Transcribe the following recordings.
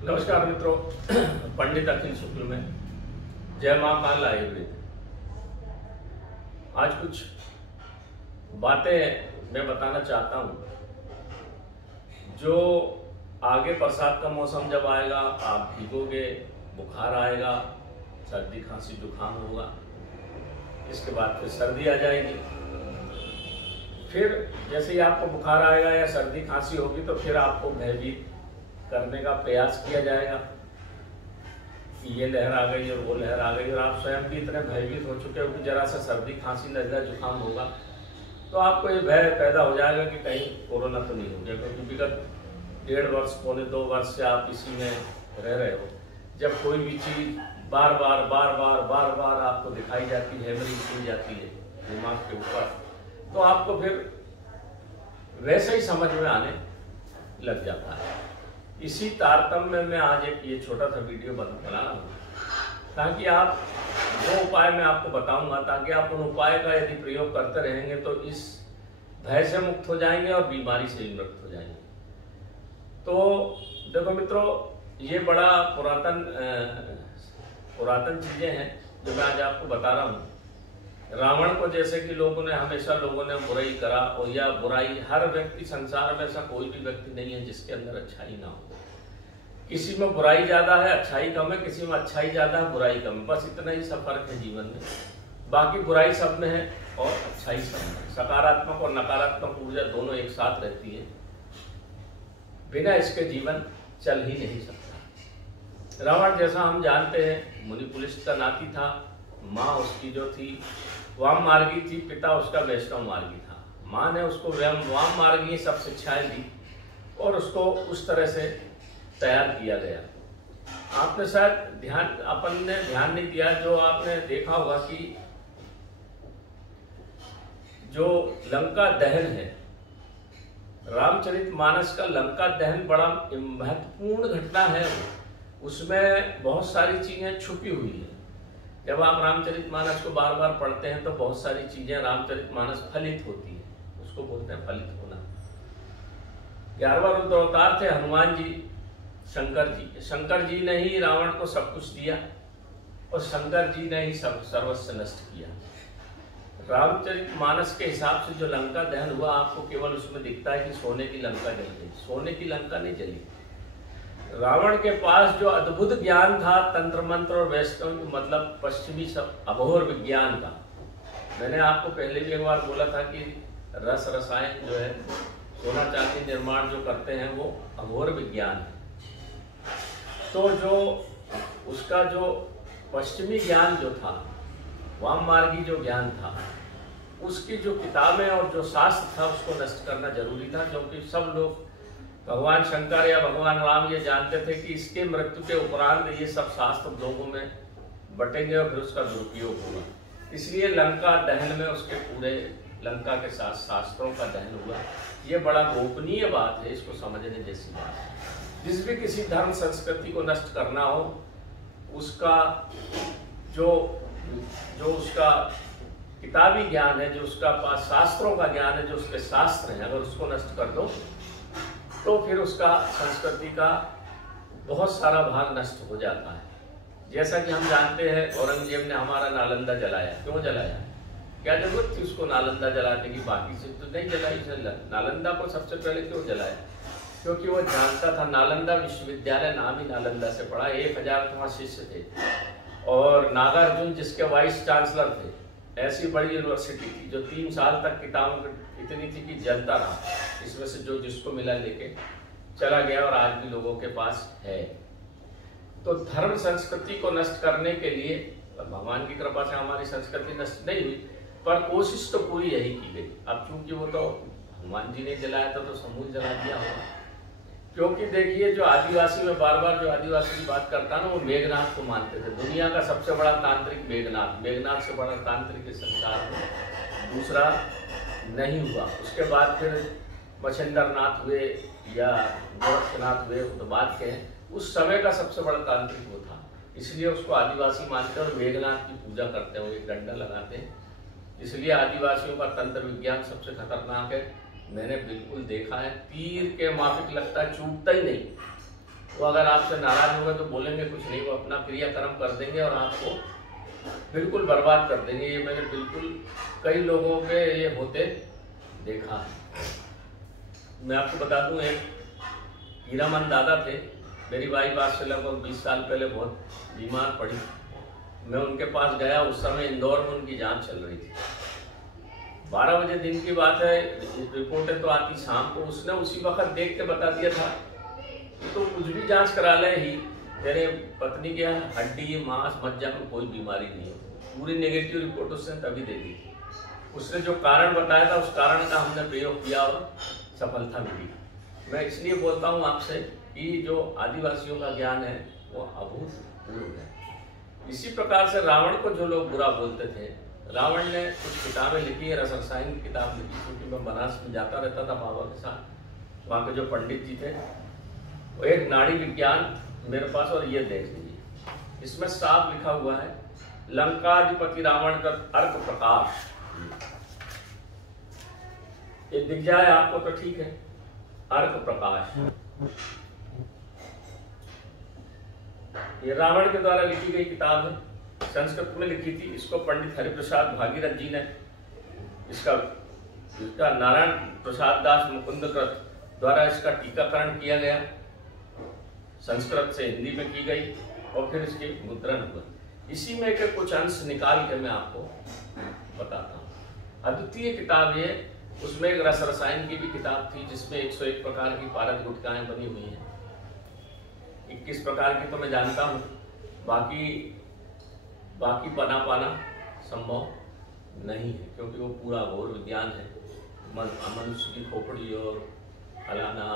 नमस्कार मित्रों, पंडित अखिल शुक्ल में जय मां काल आयुर्वेद। आज कुछ बातें मैं बताना चाहता हूं। जो आगे बरसात का मौसम जब आएगा, आप भीगोगे, बुखार आएगा, सर्दी खांसी जुकाम होगा, इसके बाद फिर सर्दी आ जाएगी। फिर जैसे ही आपको बुखार आएगा या सर्दी खांसी होगी तो फिर आपको भयभीत करने का प्रयास किया जाएगा कि ये लहर आ गई और वो लहर आ गई, और आप स्वयं भी इतने भयभीत हो चुके हो कि जरा सा सर्दी खांसी नजला जुकाम होगा तो आपको ये भय पैदा हो जाएगा कि कहीं कोरोना तो नहीं हो गया, क्योंकि विगत 1.5 वर्ष पौने 2 वर्ष से आप इसी में रह रहे हो। जब कोई भी चीज बार बार आपको दिखाई जाती है, हेमरिंग की जाती है दिमाग के ऊपर, तो आपको फिर वैसे ही समझ में आने लग जाता है। इसी तारतम्य में मैं आज एक ये छोटा सा वीडियो बना रहा हूँ ताकि आप वो उपाय मैं आपको बताऊंगा, ताकि आप उन उपाय का यदि प्रयोग करते रहेंगे तो इस भय से मुक्त हो जाएंगे और बीमारी से भी मुक्त हो जाएंगे। तो देखो मित्रों, ये बड़ा पुरातन चीजें हैं जो मैं आज आपको बता रहा हूँ। रावण को जैसे कि लोगों ने बुराई करा, और या बुराई हर व्यक्ति, संसार में ऐसा कोई भी व्यक्ति नहीं है जिसके अंदर अच्छाई ना हो। किसी में बुराई ज्यादा है, अच्छाई कम है, किसी में अच्छाई ज्यादा है, बुराई कम है, बस इतना ही सब फर्क है जीवन में। बाकी बुराई सब में है और अच्छाई सब में है। सकारात्मक और नकारात्मक ऊर्जा दोनों एक साथ रहती है, बिना इसके जीवन चल ही नहीं सकता। रावण जैसा हम जानते हैं मुनि पुलिस का नाती था, माँ उसकी जो थी वाम मार्गी थी, पिता उसका वैष्णव मार्गी था। माँ ने उसको वाम मार्गी सब शिक्षाएं दी और उसको उस तरह से तैयार किया गया। आपने शायद अपन ने ध्यान नहीं दिया, जो आपने देखा होगा कि जो लंका दहन है, रामचरितमानस का लंका दहन बड़ा महत्वपूर्ण घटना है। उसमें बहुत सारी चीजें छुपी हुई है। जब आप रामचरितमानस को बार बार पढ़ते हैं तो बहुत सारी चीजें रामचरितमानस फलित होती है, उसको बोलते हैं फलित होना। 11वां रुद्र अवतार थे हनुमान जी, शंकर जी ने ही रावण को सब कुछ दिया और शंकर जी ने ही सब सर्वस्व नष्ट किया। रामचरितमानस के हिसाब से जो लंका दहन हुआ, आपको केवल उसमें दिखता है कि सोने की लंका जल गई। सोने की लंका नहीं जली। रावण के पास जो अद्भुत ज्ञान था तंत्र मंत्र और वैष्णव, मतलब पश्चिमी सब अघोर विज्ञान का, मैंने आपको पहले भी एक बार बोला था कि रस रसायन जो है, सोना चांदी निर्माण जो करते हैं वो अघोर विज्ञान है। तो जो उसका जो पश्चिमी ज्ञान जो था, वाम मार्गी जो ज्ञान था, उसकी जो किताबें और जो शास्त्र था उसको नष्ट करना जरूरी था, क्योंकि सब लोग भगवान शंकर या भगवान राम ये जानते थे कि इसके मृत्यु के उपरांत ये सब शास्त्र लोगों में बटेंगे और फिर उसका दुरुपयोग होगा। इसलिए लंका दहन में उसके पूरे लंका के साथ शास्त्रों का दहन हुआ। ये बड़ा गोपनीय बात है, इसको समझने जैसी बात है। जिस भी किसी धर्म संस्कृति को नष्ट करना हो, उसका जो उसका किताबी ज्ञान है, जो उसका पास शास्त्रों का ज्ञान है, जो उसके शास्त्र हैं, अगर उसको नष्ट कर दो तो फिर उसका संस्कृति का बहुत सारा भाग नष्ट हो जाता है। जैसा कि हम जानते हैं औरंगजेब ने हमारा नालंदा जलाया। क्यों जलाया? क्या जरूरत थी उसको नालंदा जलाने की? बाकी से तो नहीं जलाई। नालंदा को सबसे पहले क्यों जलाया? क्योंकि वो जानता था, नालंदा विश्वविद्यालय नाम ही नालंदा से पड़ा, 1000 वहाँ शिष्य थे, और नागार्जुन जिसके वाइस चांसलर थे। ऐसी बड़ी यूनिवर्सिटी थी जो 3 साल तक किताबों इतनी थी कि जलता रहा, इसमें से जो जिसको मिला लेके चला गया, और आज भी लोगों के पास है। तो धर्म संस्कृति को नष्ट करने के लिए भगवान की कृपा से हमारी संस्कृति नष्ट नहीं हुई, पर कोशिश तो पूरी यही की गई। अब चूंकि वो तो हनुमान जी ने जलाया था तो समूल जला दिया होगा। क्योंकि देखिए, जो आदिवासी में बार बार जो आदिवासी की बात करता ना, वो मेघनाथ को मानते थे। दुनिया का सबसे बड़ा तांत्रिक मेघनाथ से बड़ा तांत्रिक इस संसार में दूसरा नहीं हुआ। उसके बाद फिर मच्छिंद्रनाथ हुए या गोरखनाथ हुए, तो बात के उस समय का सबसे बड़ा तांत्रिक वो था, इसलिए उसको आदिवासी मानते हैं और मेघनाथ की पूजा करते हैं। वो एक डंडा लगाते हैं, इसलिए आदिवासियों का तंत्र विज्ञान सबसे खतरनाक है। मैंने बिल्कुल देखा है, तीर के माफिक लगता है, चूकता ही नहीं। वो अगर आपसे नाराज हो गए तो बोलेंगे कुछ नहीं, वो अपना क्रियाकर्म कर देंगे और आपको बिल्कुल बर्बाद कर देंगे। ये मैंने बिल्कुल कई लोगों के ये होते देखा है। मैं आपको बता दूं, एक हीरामन दादा थे, मेरी वाइफ आज से लगभग 20 साल पहले बहुत बीमार पड़ी, मैं उनके पास गया, उस समय इंदौर में उनकी जांच चल रही थी। 12 बजे दिन की बात है, रिपोर्टें तो आती शाम को, उसने उसी वक्त देख के बता दिया था तो कुछ भी जांच करा ले ही, तेरे पत्नी के हड्डी मांस मज्जा में कोई बीमारी नहीं है। पूरी नेगेटिव रिपोर्ट उसने तभी दे दी थी। उसने जो कारण बताया था उस कारण का हमने प्रयोग किया और सफलता मिली। मैं इसलिए बोलता हूँ आपसे कि जो आदिवासियों का ज्ञान है वो अभूतपूर्व है। इसी प्रकार से रावण को जो लोग बुरा बोलते थे, रावण ने कुछ किताबें लिखी है, रस रसायन की किताब लिखी, क्योंकि मैं बनारस में जाता रहता था बाबा के साथ। वहाँ के जो पंडित जी थे, वो एक नाड़ी विज्ञान मेरे पास, और ये देख लीजिए, इसमें साफ लिखा हुआ है लंकाधिपति रावण का अर्क प्रकाश। ये दिख जाए आपको तो ठीक है, अर्क प्रकाश। ये रावण के द्वारा लिखी गई किताब है, संस्कृत में लिखी थी। इसको पंडित हरिप्रसाद भागीरथ जी ने, इसका नारायण प्रसाद दास मुकुंदकृत द्वारा इसका टीकाकरण किया गया, संस्कृत से हिंदी में की गई और फिर इसके मुद्रण हुआ। इसी में के कुछ अंश निकाल के मैं आपको बताता हूँ। अद्वितीय किताब ये, उसमें एक रस रसायन की भी किताब थी जिसमें 101 प्रकार की पारद गुटकाएं बनी हुई हैं। 21 प्रकार की तो मैं जानता हूँ, बाकी बना पाना संभव नहीं है, क्योंकि वो पूरा घोर विज्ञान है। मनुष्य की खोपड़ी और फलाना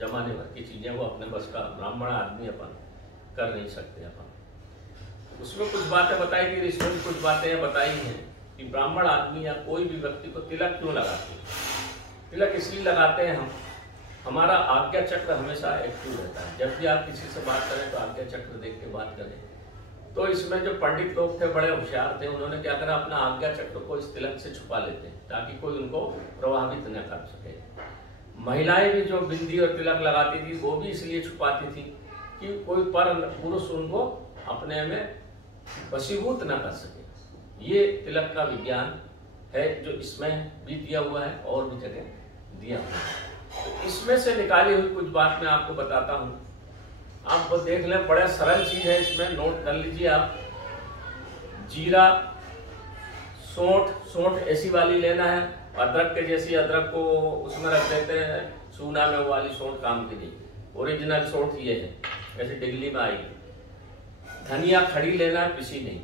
जमाने भर की चीजें वो अपने बस का ब्राह्मण आदमी अपन कर नहीं सकते। अपन उसमें कुछ बातें बताई गई, ऋषियों ने कुछ बातें बताई हैं कि ब्राह्मण आदमी या कोई भी व्यक्ति को तिलक क्यों लगाते हैं। तिलक इसलिए लगाते हैं, हमारा आज्ञा चक्र हमेशा एक्टिव रहता है। जब भी आप किसी से बात करें तो आज्ञा चक्र देख के बात करें। तो इसमें जो पंडित लोग थे, बड़े होशियार थे, उन्होंने क्या करा, अपना आज्ञा चक्र को इस तिलक से छुपा लेते हैं ताकि कोई उनको प्रभावित न कर सके। महिलाएं भी जो बिंदी और तिलक लगाती थी वो भी इसलिए छुपाती थी कि कोई पर पुरुष उनको अपने में वशीभूत न कर सके। ये तिलक का विज्ञान है जो इसमें भी दिया हुआ है और भी जगह दिया हुआ है। तो इसमें से निकाली हुई कुछ बात मैं आपको बताता हूँ, आप वो देख लें। बड़ा सरल चीज है, इसमें नोट कर लीजिए आप। जीरा, सौंठ ऐसी वाली लेना है, अदरक के जैसी अदरक को उसमें रख देते हैं, सूना में वो वाली सौंठ काम की नहीं, ओरिजिनल सौंठ ये है, ऐसे डिगली में आई। धनिया खड़ी लेना है, पिसी नहीं।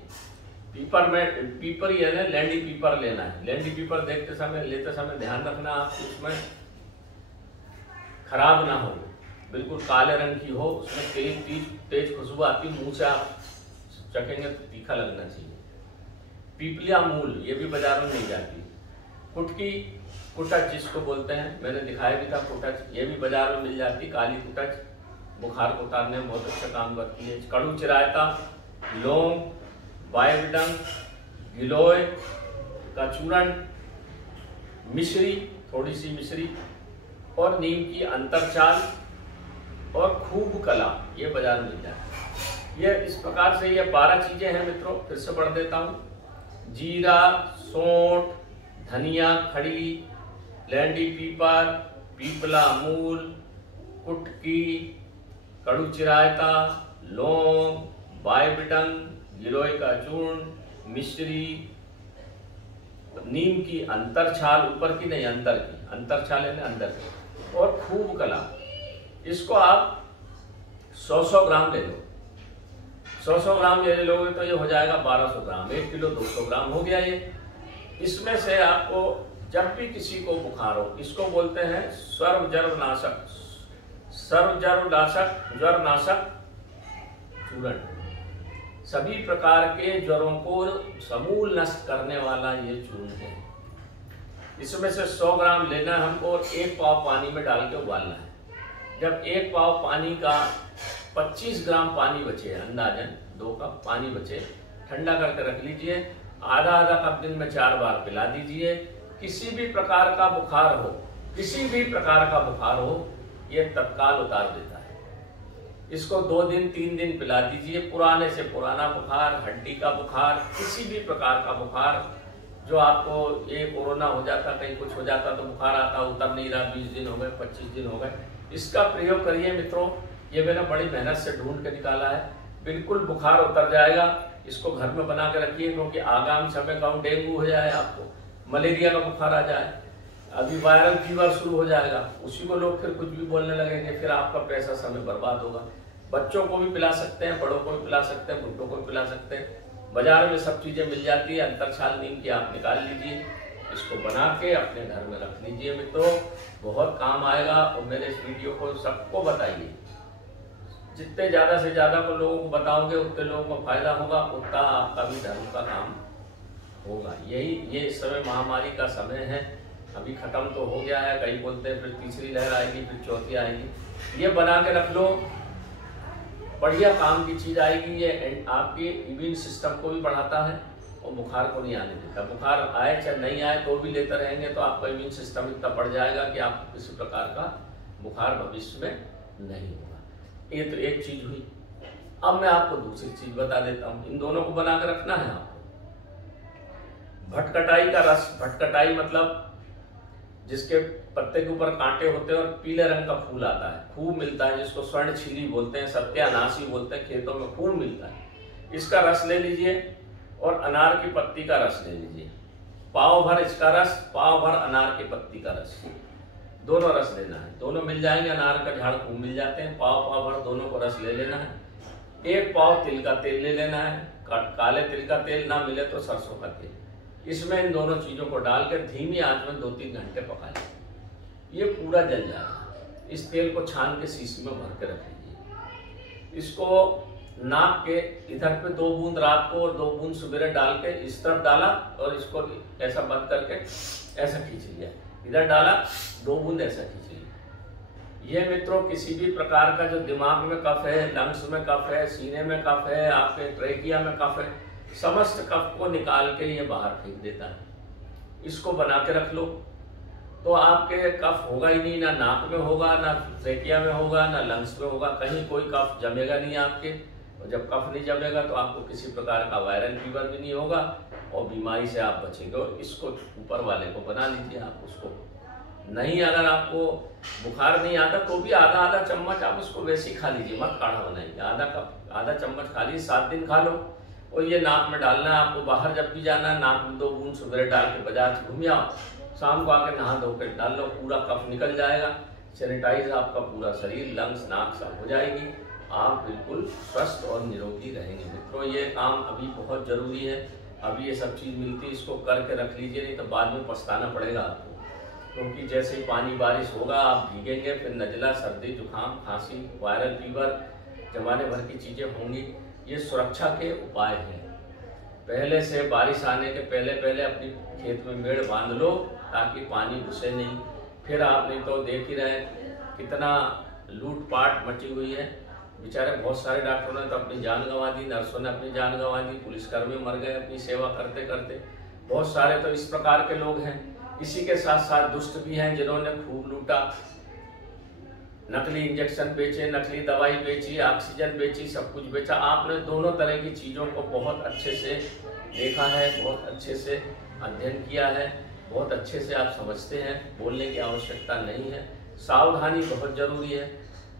पीपर ये है, लैंडी पीपर लेना है। लैंडी पीपर लेते समय ध्यान रखना आप उसमें खराब ना हो, बिल्कुल काले रंग की हो, उसमें तेज खुशबू आती, मुंह से आप चखेंगे तो तीखा लगना चाहिए। पीपलिया मूल, ये भी बाजारों में नहीं जाती। कुटकी, कुटच जिसको बोलते हैं, मैंने दिखाया भी था कुटच, ये भी बाजार में मिल जाती। काली कुटच बुखार को उतारने में बहुत अच्छा काम करती है। कड़ू चिरायता, लौंग, वायविडंग, गिलोय का चूर्ण, मिश्री, थोड़ी सी मिश्री, और नीम की अंतरचाल और खूब कला, ये बाजार में मिल जाता है। ये इस प्रकार से ये 12 चीजें हैं मित्रों, फिर से पढ़ देता हूँ। जीरा, सौंठ, धनिया खड़ी, लैंडी पीपर, पीपला मूल, कुटकी, कड़ू चिरायता, लौंग, बायबिडंग, गिलोय का चूर्ण, मिश्री, नीम की अंतरछाल, ऊपर की नहीं अंदर की, अंतरछाल है ना अंदर की, और खूब कला। इसको आप 100 ग्राम ले लो। 100 ग्राम ले लोगे तो ये हो जाएगा 1200 ग्राम, 1 किलो 200 ग्राम हो गया ये। इसमें से आपको जब भी किसी को बुखार हो, इसको बोलते हैं सर्वजरनाशक ज्वरनाशक चूर्ण। सभी प्रकार के ज्वरों को समूल नष्ट करने वाला ये चूर्ण है। इसमें से 100 ग्राम लेना है हमको, 1 पाव पानी में डाल के उबालना है। जब 1 पाव पानी का 25 ग्राम पानी बचे, अंदाजन 2 कप पानी बचे, ठंडा करके रख लीजिए। आधा कप दिन में 4 बार पिला दीजिए। किसी भी प्रकार का बुखार हो, किसी भी प्रकार का बुखार हो, ये तत्काल उतार देता है। इसको 2 दिन 3 दिन पिला दीजिए। पुराने से पुराना बुखार, हड्डी का बुखार, किसी भी प्रकार का बुखार जो आपको ये कोरोना हो जाता, कहीं कुछ हो जाता तो बुखार आता, उतर नहीं रहा, 20 दिन हो गए, 25 दिन हो गए, इसका प्रयोग करिए मित्रों। ये मैंने बड़ी मेहनत से ढूंढ के निकाला है, बिल्कुल बुखार उतर जाएगा। इसको घर में बना के रखिए, क्योंकि आगामी समय कहूँ डेंगू हो जाए, आपको मलेरिया का बुखार आ जाए, अभी वायरल फीवर शुरू हो जाएगा, उसी को लोग फिर कुछ भी बोलने लगेंगे, फिर आपका पैसा समय बर्बाद होगा। बच्चों को भी पिला सकते हैं, बड़ों को भी पिला सकते हैं, बुढ़ों को भी पिला सकते हैं। बाजार में सब चीजें मिल जाती है। अंतरछाल नीम की आप निकाल लीजिए, इसको बना के अपने घर में रख लीजिए मित्रों, बहुत काम आएगा। और मेरे इस वीडियो को सबको बताइए, जितने ज्यादा से ज्यादा को लोगों को बताओगे उतने लोगों को फायदा होगा, उतना आपका भी धर्म का काम होगा। ये इस समय महामारी का समय है, अभी खत्म तो हो गया है, कई बोलते हैं फिर तीसरी लहर आएगी, फिर चौथी आएगी। ये बना के रख लो, बढ़िया काम की चीज आएगी। ये आपके इम्यून सिस्टम को भी बढ़ाता है और बुखार को नहीं आने देता। बुखार आए चाहे नहीं आए तो भी लेते रहेंगे तो आपका इम्यून सिस्टम इतना बढ़ जाएगा कि आपको किसी प्रकार का बुखार भविष्य में नहीं होगा। ये तो एक चीज हुई। अब मैं आपको दूसरी चीज बता देता हूँ, इन दोनों को बना कर रखना है आपको। भटकटाई का रस, भटकटाई मतलब जिसके पत्ते के ऊपर कांटे होते हैं और पीले रंग का फूल आता है, खूब मिलता है, जिसको स्वर्ण छीली बोलते हैं, सत्यानाशी बोलते हैं, खेतों में खूब मिलता है। इसका रस ले लीजिए और अनार की पत्ती का रस ले लीजिए, पाव भर इसका रस, पाव भर अनार की पत्ती का रस, दोनों रस लेना है। दोनों मिल जाएंगे, अनार का झाड़ खूब मिल जाते हैं, पाव भर दोनों को रस ले लेना है। 1 पाव तिल का तेल ले लेना है, काले तिल का तेल ना मिले तो सरसों का तेल। इसमें इन दोनों चीजों को डालकर धीमी आंच में 2-3 घंटे पका लीजिए, ये पूरा जल जाएगा। इस तेल को छान के शीशी में भर के रख लीजिए। इसको नाक के इधर पे 2 बूंद रात को और 2 बूंद सवेरे डाल के इस तरफ डाला और इसको ऐसा बंद करके ऐसा खींच लिया, इधर डाला 2 बूंद ऐसा खींच लिया। ये मित्रों किसी भी प्रकार का जो दिमाग में कफ है, लंग्स में कफ है, सीने में कफ है, आपके ट्रेकिया में कफ है, समस्त कफ को निकाल के ये बाहर फेंक देता है। इसको बना के रख लो तो आपके कफ होगा ही नहीं, ना नाक में होगा, ना ट्रेकिया में होगा, ना लंग्स में होगा, कहीं कोई कफ जमेगा नहीं आपके। और जब कफ नहीं जमेगा तो आपको किसी प्रकार का वायरल फीवर भी नहीं होगा और बीमारी से आप बचेंगे। और इसको ऊपर वाले को बना लीजिए आप। उसको नहीं, अगर आपको बुखार नहीं आता तो भी आधा चम्मच आप उसको वैसे ही खा लीजिए, मत काढ़ा बनाइए। आधा चम्मच खा लीजिए, 7 दिन खा लो। और ये नाक में डालना है आपको। बाहर जब भी जाना है नाक में 2 बूंद सवेरे डाल के बाजार से घूम आओ, शाम को आके नहा धो कर डाल लो, पूरा कफ निकल जाएगा। सैनिटाइज आपका पूरा शरीर, लंग्स, नाक साफ हो जाएगी, आप बिल्कुल स्वस्थ और निरोगी रहेंगे। मित्रों ये काम अभी बहुत जरूरी है, अभी ये सब चीज मिलती है, इसको करके रख लीजिए, नहीं तो बाद में पछताना पड़ेगा आपको। क्योंकि जैसे ही पानी बारिश होगा आप भीगेंगे, फिर नजला, सर्दी, जुकाम, खांसी, वायरल फीवर, जमाने भर की चीजें होंगी। ये सुरक्षा के उपाय हैं। पहले से बारिश आने के पहले अपनी खेत में मेड़ बांध लो ताकि पानी घुसे नहीं। फिर आप नहीं तो देख ही रहे कितना लूटपाट मची हुई है। बेचारे बहुत सारे डॉक्टरों ने तो अपनी जान गंवा दी, नर्सों ने अपनी जान गंवा दी, पुलिसकर्मी मर गए अपनी सेवा करते करते। बहुत सारे तो इस प्रकार के लोग हैं। इसी के साथ साथ दुष्ट भी हैं जिन्होंने खूब लूटा, नकली इंजेक्शन बेचे, नकली दवाई बेची, ऑक्सीजन बेची, सब कुछ बेचा। आपने दोनों तरह की चीजों को बहुत अच्छे से देखा है, बहुत अच्छे से अध्ययन किया है, बहुत अच्छे से आप समझते हैं, बोलने की आवश्यकता नहीं है। सावधानी बहुत जरूरी है।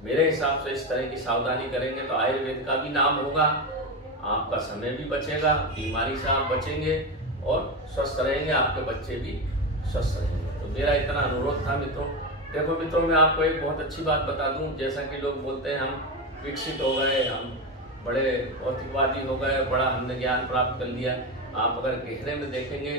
मेरे हिसाब से इस तरह की सावधानी करेंगे तो आयुर्वेद का भी नाम होगा, आपका समय भी बचेगा, बीमारी से आप बचेंगे और स्वस्थ रहेंगे, आपके बच्चे भी स्वस्थ रहेंगे। तो मेरा इतना अनुरोध था मित्रों। देखो मित्रों, मैं आपको एक बहुत अच्छी बात बता दूं, जैसा कि लोग बोलते हैं हम विकसित हो गए, हम बड़े भौतिकवादी हो गए, बड़ा हमने ज्ञान प्राप्त कर लिया। आप अगर गहरे में देखेंगे